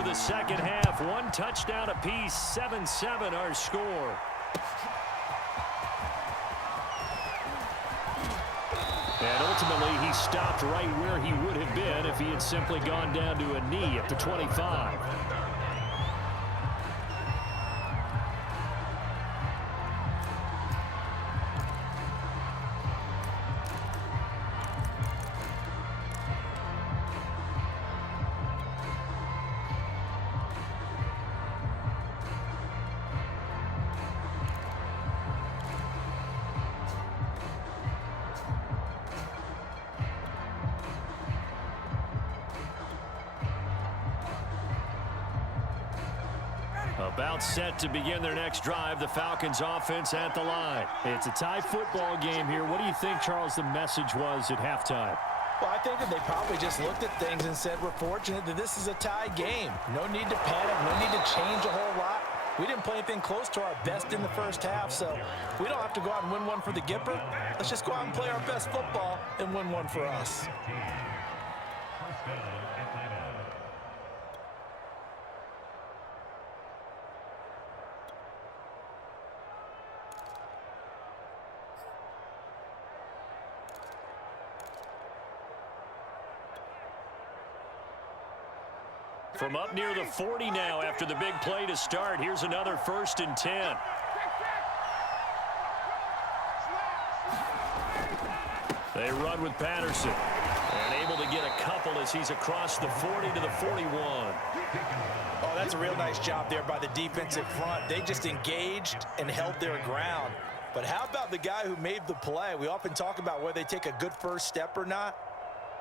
for the second half. One touchdown apiece, 7-7 our score. And ultimately, he stopped right where he would have been if he had simply gone down to a knee at the 25. About set to begin their next drive, the Falcons offense at the line. It's a tie football game here. What do you think, Charles, the message was at halftime? Well, I think that they probably just looked at things and said, we're fortunate that this is a tie game. No need to panic, no need to change a whole lot. We didn't play anything close to our best in the first half, so we don't have to go out and win one for the Gipper. Let's just go out and play our best football and win one for us. From up near the 40 now after the big play to start. Here's another 1st and 10. They run with Patterson. And able to get a couple as he's across the 40 to the 41. Oh, that's a real nice job there by the defensive front. They just engaged and held their ground. But how about the guy who made the play? We often talk about whether they take a good first step or not.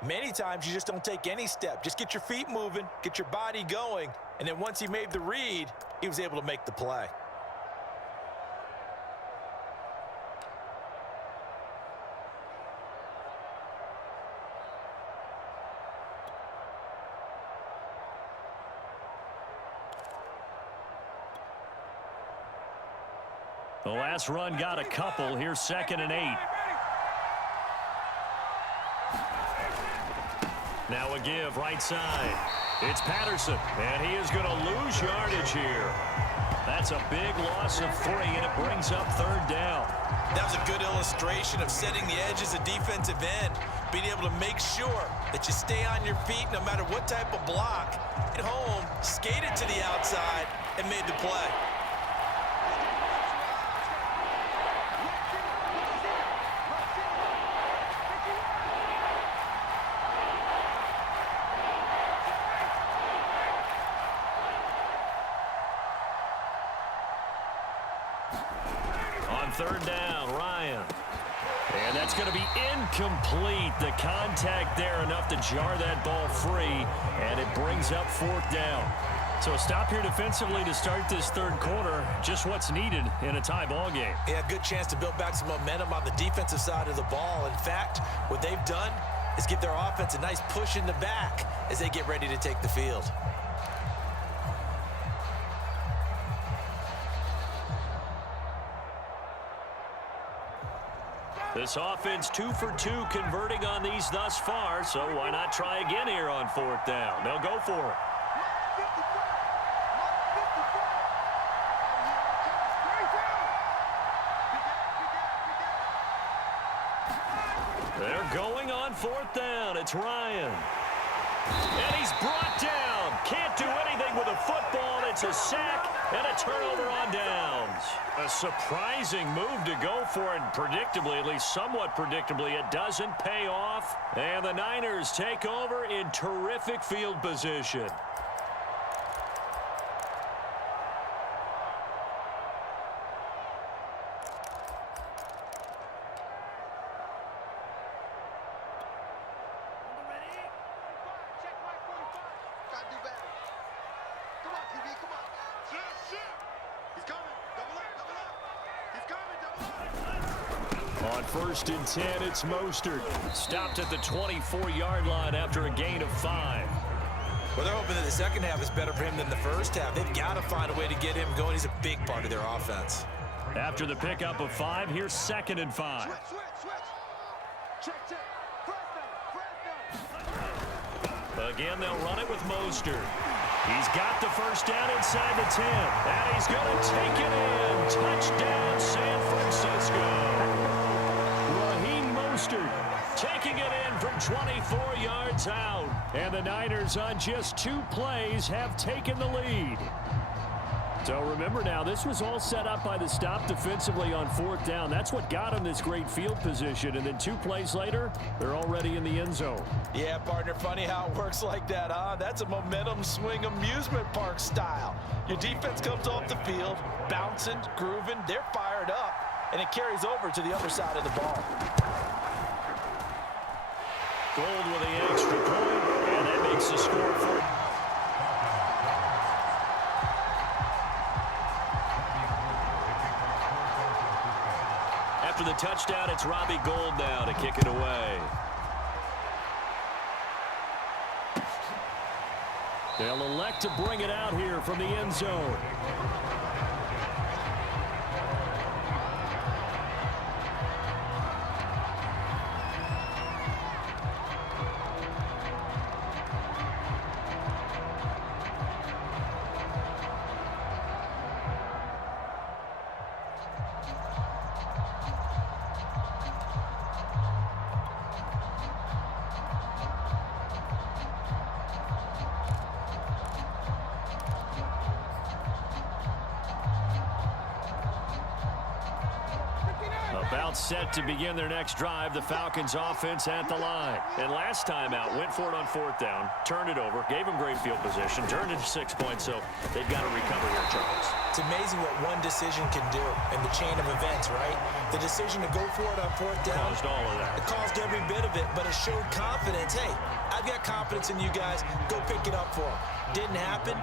Many times you just don't take any step. Just get your feet moving, get your body going, and then once he made the read, he was able to make the play. The last run got a couple. Here's 2nd and 8. Now a give right side. It's Patterson, and he is going to lose yardage here. That's a big loss of 3, and it brings up 3rd down. That was a good illustration of setting the edge as a defensive end, being able to make sure that you stay on your feet no matter what type of block. At home, skated to the outside, and made the play. On 3rd down, Ryan. And that's going to be incomplete. The contact there enough to jar that ball free, and it brings up 4th down. So a stop here defensively to start this 3rd quarter. Just what's needed in a tie ball game. Yeah, good chance to build back some momentum on the defensive side of the ball. In fact, what they've done is give their offense a nice push in the back as they get ready to take the field. This offense 2 for 2 converting on these thus far, so why not try again here on 4th down? They'll go for it. They're going on 4th down. It's Ryan. And he's brought down. Can't do anything with a football. It's a sack and a turnover on downs. A surprising move to go for it. Predictably, at least somewhat predictably, it doesn't pay off. And the Niners take over in terrific field position. On 1st and 10, it's Mostert. Stopped at the 24-yard line after a gain of 5. Well, they're hoping that the second half is better for him than the first half. They've got to find a way to get him going. He's a big part of their offense. After the pickup of 5, here's 2nd and 5. Again, they'll run it with Mostert. He's got the first down inside the 10. And he's going to take it in. Touchdown, San Francisco. Raheem Mostert taking it in from 24 yards out. And the Niners on just 2 plays have taken the lead. So remember now, this was all set up by the stop defensively on 4th down. That's what got them this great field position. And then 2 plays later, they're already in the end zone. Yeah, partner, funny how it works like that, huh? That's a momentum swing amusement park style. Your defense comes off the field, bouncing, grooving, they're fired up, and it carries over to the other side of the ball. Gold with the extra point, and that makes the score for... After the touchdown, it's Robbie Gould now to kick it away. They'll elect to bring it out here from the end zone. About set to begin their next drive, the Falcons offense at the line. And last time out, went for it on 4th down, turned it over, gave them great field position, turned it 6 points, so they've got to recover here, Charles. It's amazing what one decision can do in the chain of events, right? The decision to go for it on 4th down. Caused all of that. It caused every bit of it, but it showed confidence. Hey, I've got confidence in you guys. Go pick it up for them. Didn't happen.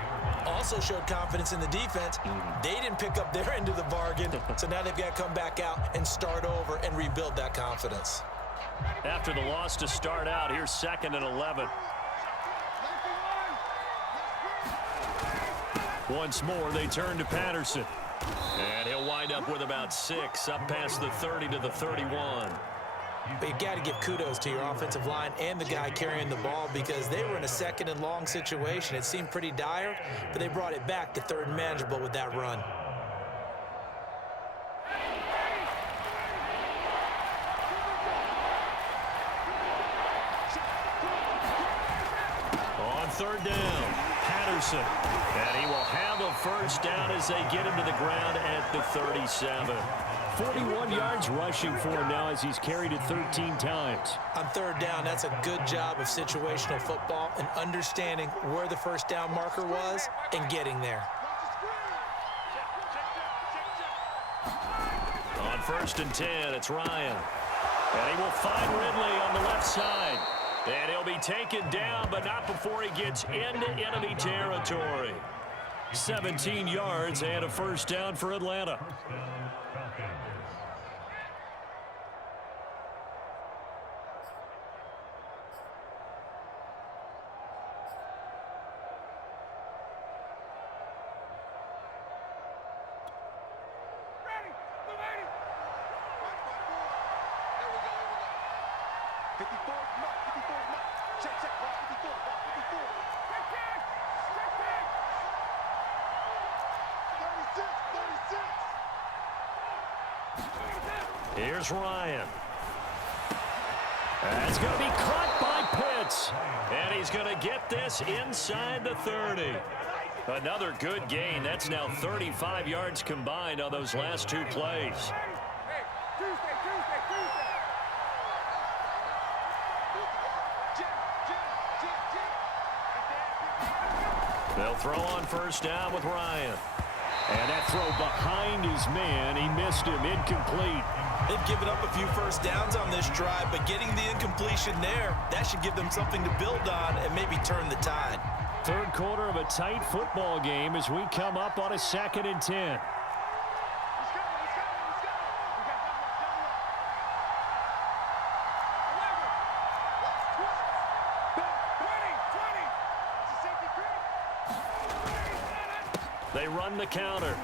Also showed confidence in the defense. They didn't pick up their end of the bargain, so now they've got to come back out and start over and rebuild that confidence. After the loss to start out, here's 2nd and 11. Once more, they turn to Patterson. And he'll wind up with about 6, up past the 30 to the 31. But you got to give kudos to your offensive line and the guy carrying the ball because they were in a 2nd and long situation. It seemed pretty dire, but they brought it back to 3rd and manageable with that run. On 3rd down, Patterson. And he will have a first down as they get him to the ground at the 37. 41 yards rushing for him now as he's carried it 13 times. On 3rd down, that's a good job of situational football and understanding where the first down marker was and getting there. On 1st and 10, it's Ryan. And he will find Ridley on the left side. And he'll be taken down, but not before he gets into enemy territory. 17 yards and a first down for Atlanta. Here's Ryan. That's going to be caught by Pitts. And he's going to get this inside the 30. Another good gain. That's now 35 yards combined on those last 2 plays. They'll throw on first down with Ryan. And that throw behind his man, he missed him, incomplete. They've given up a few first downs on this drive, but getting the incompletion there, that should give them something to build on and maybe turn the tide. 3rd quarter of a tight football game as we come up on a 2nd and 10. They run the counter.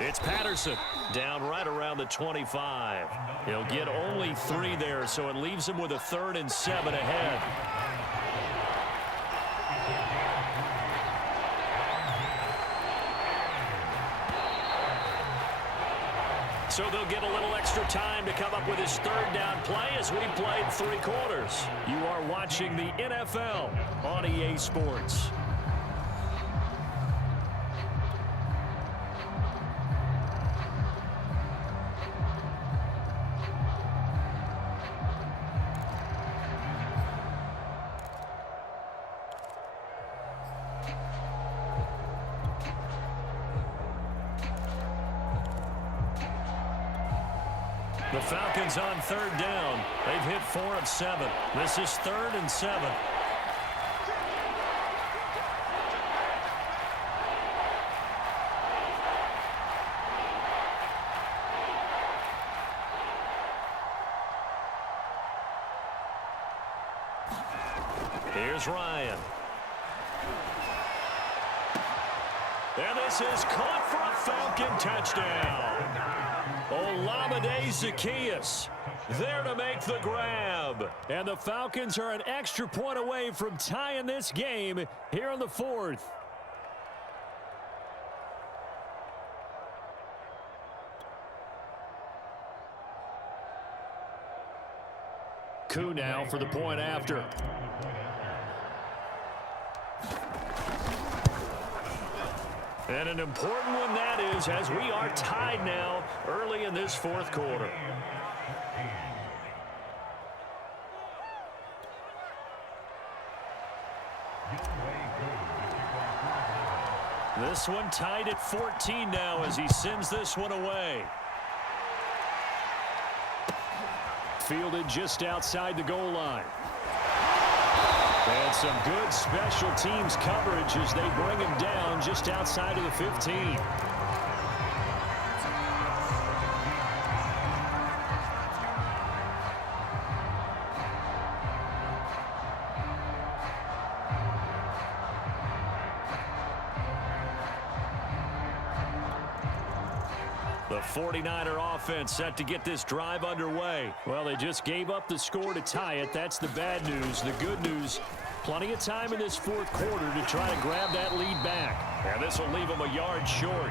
It's Patterson down right around the 25. He'll get only 3 there, so it leaves him with a 3rd and 7 ahead. So they'll get a little extra time to come up with his third down play as we played 3 quarters. You are watching the NFL on EA Sports. The Falcons on 3rd down. They've hit 4 of 7. This is 3rd and 7. Here's Ryan. And this is caught for a Falcon touchdown. Olamide Zaccheaus there to make the grab. And the Falcons are an extra point away from tying this game here in the 4th. Koo now for the point after. And an important one that is, as we are tied now early in this 4th quarter. This one tied at 14 now as he sends this one away. Fielded just outside the goal line. And some good special teams coverage as they bring him down just outside of the 15. The 49er offense set to get this drive underway. Well, they just gave up the score to tie it. That's the bad news. The good news, plenty of time in this 4th quarter to try to grab that lead back. And this will leave them a yard short.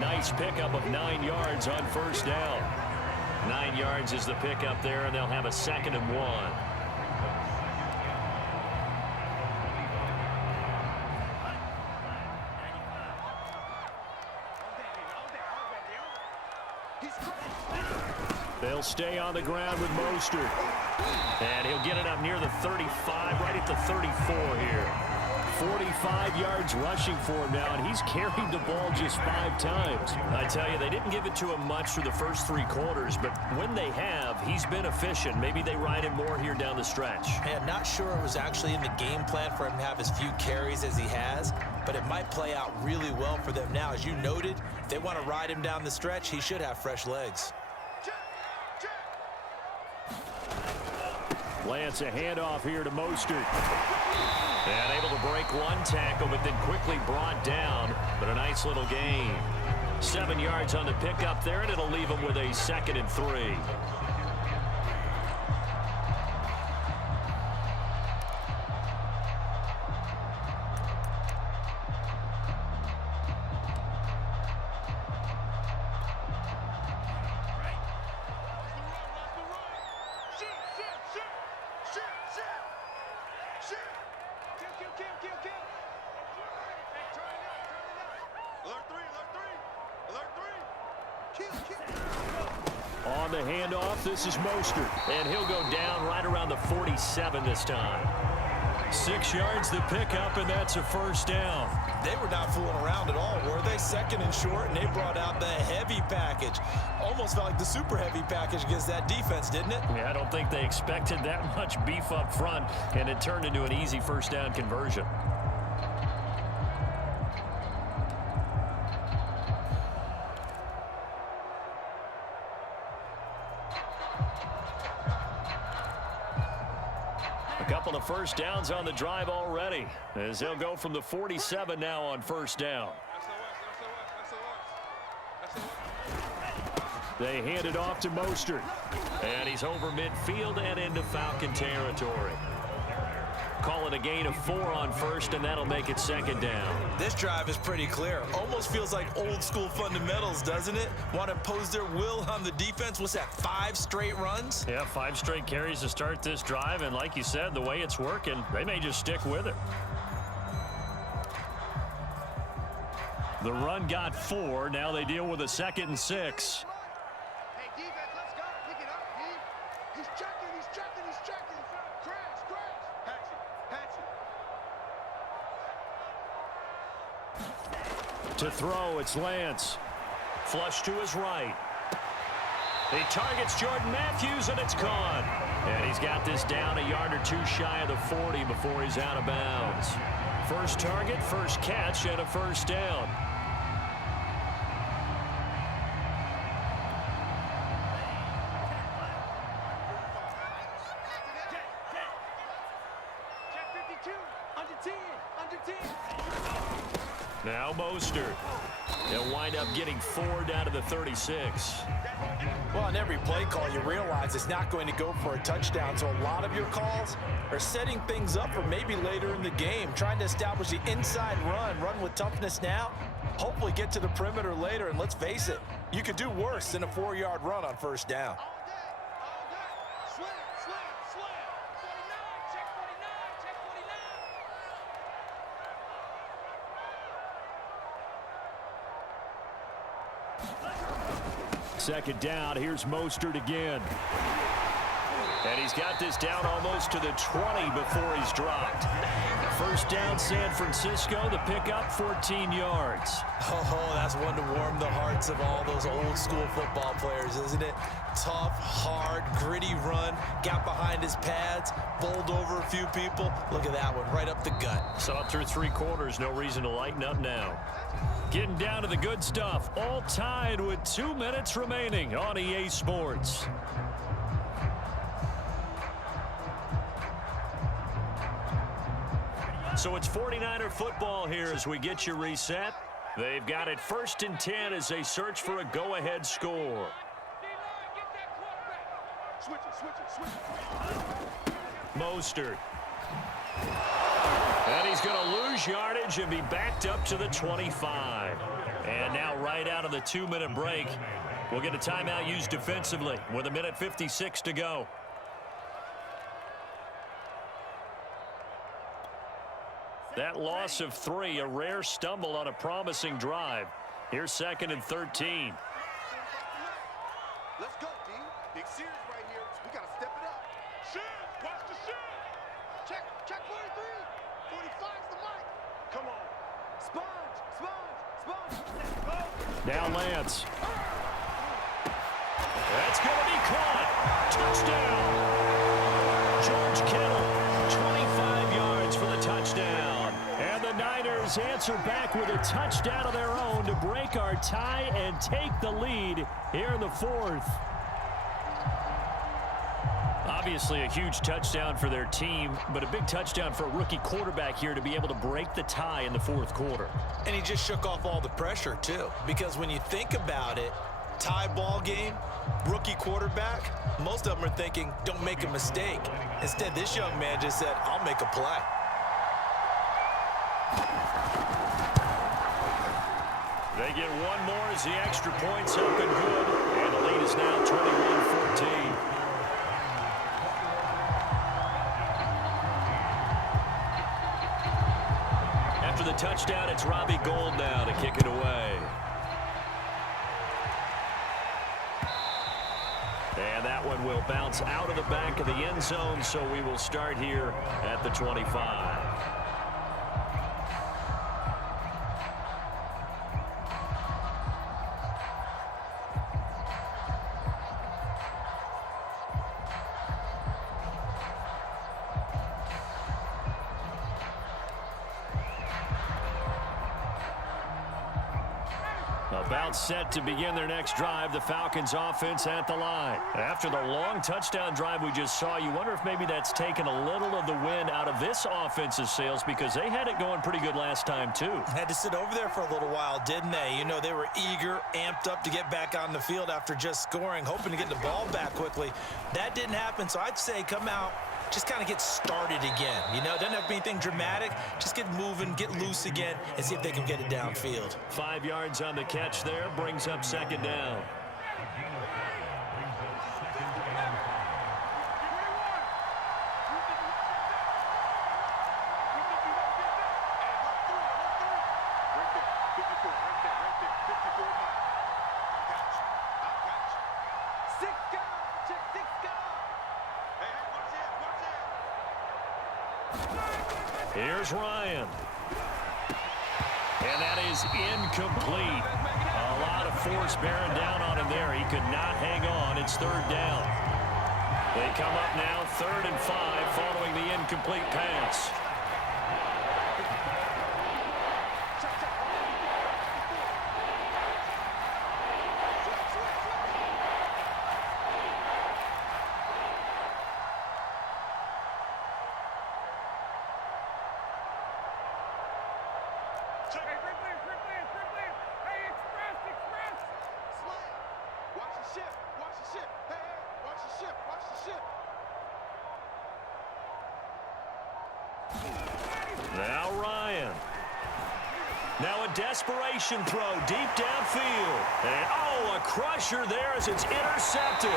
Nice pickup of 9 yards on 1st down. 9 yards is the pickup there, and they'll have a 2nd and 1. They'll stay on the ground with Mostert. And he'll get it up near the 35, right at the 34 here. 45 yards rushing for him now, and he's carried the ball just 5 times. I tell you, they didn't give it to him much through the first 3 quarters, but when they have, he's been efficient. Maybe they ride him more here down the stretch. Hey, I'm not sure it was actually in the game plan for him to have as few carries as he has, but it might play out really well for them now. As you noted, if they want to ride him down the stretch, he should have fresh legs. Lance, a handoff here to Mostert. And able to break 1 tackle, but then quickly brought down. But a nice little gain. 7 yards on the pickup there, and it'll leave him with a 2nd and 3. On the handoff, this is Mostert. And he'll go down right around the 47 this time. 6 yards the pickup, and that's a 1st down. They were not fooling around at all, were they? 2nd and short, and they brought out the heavy package. Almost felt like the super heavy package against that defense, didn't it? Yeah, I don't think they expected that much beef up front, and it turned into an easy 1st down conversion. Couple of 1st downs on the drive already, as they'll go from the 47 now on 1st down. They hand it off to Mostert, and he's over midfield and into Falcon territory. Call it a gain of 4 on first, and that'll make it second down. This drive is pretty clear. Almost feels like old school fundamentals, doesn't it? Want to impose their will on the defense. What's that, 5 straight runs? Yeah, 5 straight carries to start this drive, and like you said, the way it's working, they may just stick with it. The run got 4. Now they deal with a 2nd and 6. Hey, defense, let's go. Pick it up, D. He's checking, he's checking, he's checking. Crash, crash. Patch it, patch it. To throw, it's Lance. Flush to his right. He targets Jordan Matthews, and it's caught. And he's got this down a yard or 2 shy of the 40 before he's out of bounds. First target, first catch, and a first down. Now Mostert. They'll wind up getting 4 down to the 36. Well, on every play call, you realize it's not going to go for a touchdown, so a lot of your calls are setting things up for maybe later in the game, trying to establish the inside run with toughness now, hopefully get to the perimeter later, and let's face it, you could do worse than a 4-yard run on first down. Second down, here's Mostert again. And he's got this down almost to the 20 before he's dropped. First down, San Francisco, the pickup, 14 yards. Oh, that's one to warm the hearts of all those old school football players, isn't it? Tough, hard, gritty run, got behind his pads, bowled over a few people. Look at that one, right up the gut. Saw it through 3 quarters, no reason to lighten up now. Getting down to the good stuff, all tied with 2 minutes remaining on EA Sports. So it's 49er football here as we get you reset. They've got it 1st and 10 as they search for a go-ahead score. Mostert. And he's going to lose yardage and be backed up to the 25. And now right out of the 2-minute break, we'll get a timeout used defensively with 1:56 to go. That loss of 3, a rare stumble on a promising drive. Here's 2nd and 13. Let's go, D. Big series right here. We got to step it up. Shoot! Watch the shoot! Check 43. 45's the mic. Come on. Sponge. Now Lance. That's going to be caught. Touchdown. George Kittle, 25 yards for the touchdown. And the Niners answer back with a touchdown of their own to break our tie and take the lead here in the 4th. Obviously a huge touchdown for their team, but a big touchdown for a rookie quarterback here to be able to break the tie in the 4th quarter. And he just shook off all the pressure, too, because when you think about it, tie ball game, rookie quarterback, most of them are thinking, don't make a mistake. Instead, this young man just said, I'll make a play. They get one more as the extra point's up and good, and the lead is now 21-14. After the touchdown, it's Robbie Gould now to kick it away. And that one will bounce out of the back of the end zone, so we will start here at the 25. About set to begin their next drive, the Falcons offense at the line. After the long touchdown drive we just saw, you wonder if maybe that's taken a little of the wind out of this offense's sails, because they had it going pretty good last time too. Had to sit over there for a little while, didn't they? You know, they were eager, amped up to get back on the field after just scoring, hoping to get the ball back quickly. That didn't happen, so I'd say come out just kind of get started again. You know, doesn't have to be anything dramatic. Just get moving, get loose again, and see if they can get it downfield. 5 yards on the catch there, brings up second down. Here's Ryan. And that is incomplete. A lot of force bearing down on him there. He could not hang on. It's third down. They come up now 3rd and 5 following the incomplete pass. Now Ryan. Now a desperation throw deep downfield. And oh, a crusher there as it's intercepted.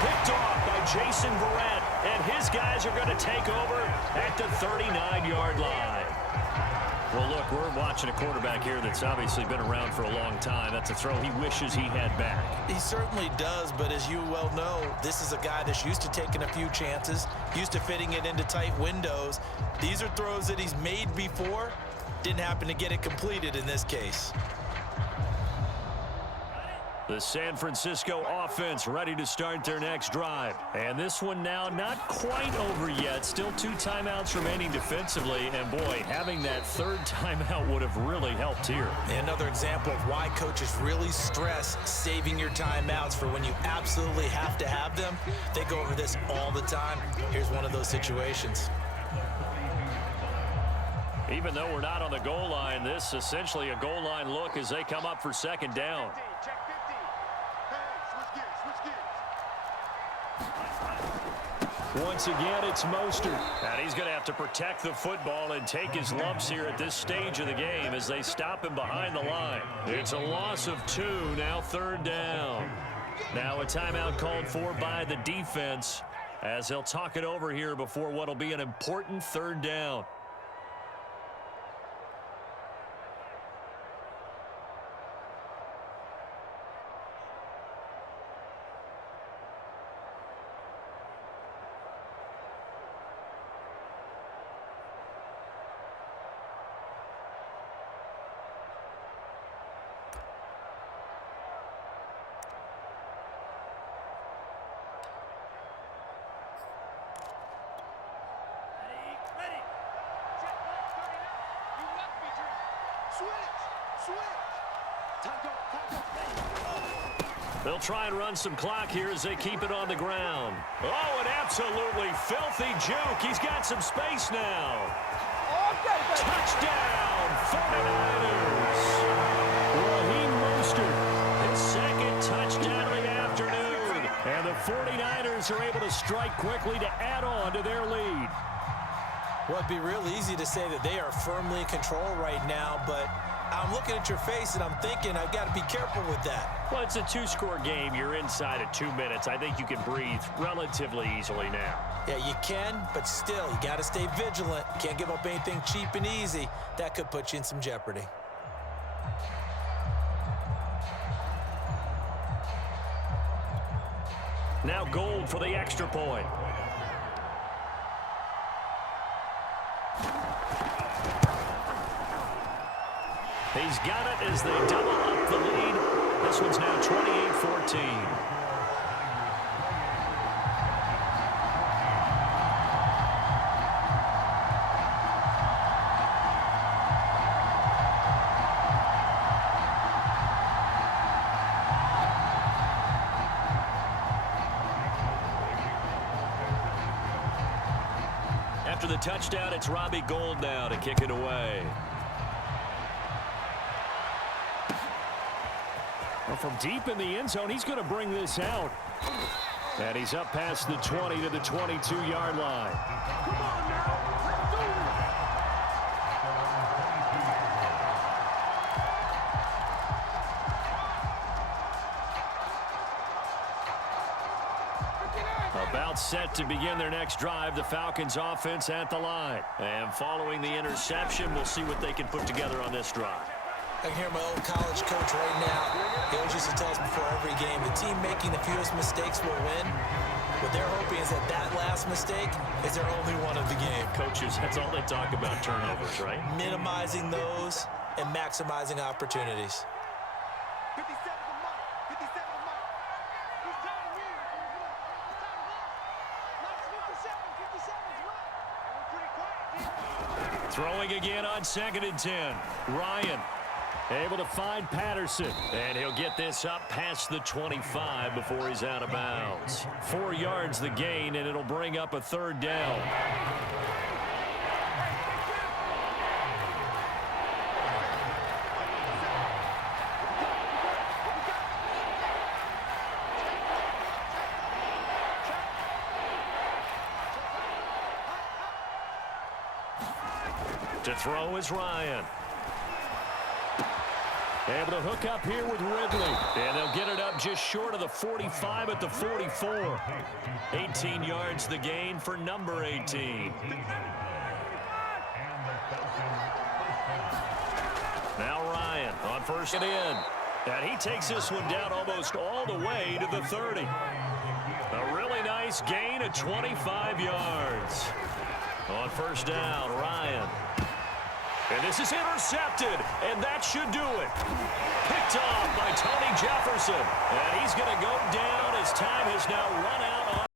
Picked off by Jason Verrett. And his guys are going to take over at the 39-yard line. Well, look, we're watching a quarterback here that's obviously been around for a long time. That's a throw he wishes he had back. He certainly does, but as you well know, this is a guy that's used to taking a few chances, used to fitting it into tight windows. These are throws that he's made before. Didn't happen to get it completed in this case. The San Francisco offense ready to start their next drive. And this one now not quite over yet. Still 2 timeouts remaining defensively. And, boy, having that 3rd timeout would have really helped here. Another example of why coaches really stress saving your timeouts for when you absolutely have to have them. They go over this all the time. Here's one of those situations. Even though we're not on the goal line, this is essentially a goal line look as they come up for second down. Once again, it's Mostert. And he's going to have to protect the football and take his lumps here at this stage of the game as they stop him behind the line. It's a loss of 2, now 3rd down. Now a timeout called for by the defense as they'll talk it over here before what will be an important 3rd down. They'll try and run some clock here as they keep it on the ground. Oh, an absolutely filthy juke. He's got some space now. Touchdown, 49ers. Raheem Mostert, his 2nd touchdown of the afternoon. And the 49ers are able to strike quickly to add on to their lead. Well, it'd be real easy to say that they are firmly in control right now, but I'm looking at your face and I'm thinking I've got to be careful with that. Well, it's a 2-score game. You're inside of 2 minutes. I think you can breathe relatively easily now. Yeah, you can, but still, you got to stay vigilant. You can't give up anything cheap and easy. That could put you in some jeopardy. Now Gold for the extra point. He's got it as they double up the lead. This one's now 28-14. After the touchdown, it's Robbie Gould now to kick it away. Well, from deep in the end zone, he's going to bring this out. And he's up past the 20 to the 22-yard line. Come on now. Let's do it. About set to begin their next drive, the Falcons offense at the line. And following the interception, we'll see what they can put together on this drive. I can hear my old college coach right now. He always used to tell us before every game, the team making the fewest mistakes will win. What they're hoping is that that last mistake is their only one of the game. Coaches, that's all they talk about, turnovers, right? Minimizing those and maximizing opportunities. 57 the mark. 57 the mark. He's down here. He's down here. Mark's 57. 57's right. We're pretty quiet. Throwing again on 2nd and 10. Ryan able to find Patterson. And he'll get this up past the 25 before he's out of bounds. 4 yards the gain, and it'll bring up a 3rd down. To throw is Ryan. Able to hook up here with Ridley. And they'll get it up just short of the 45 at the 44. 18 yards the gain for number 18. Now Ryan on 1st and in. And he takes this one down almost all the way to the 30. A really nice gain of 25 yards. On 1st down, Ryan. And this is intercepted, and that should do it. Picked off by Tony Jefferson. And he's going to go down as time has now run out on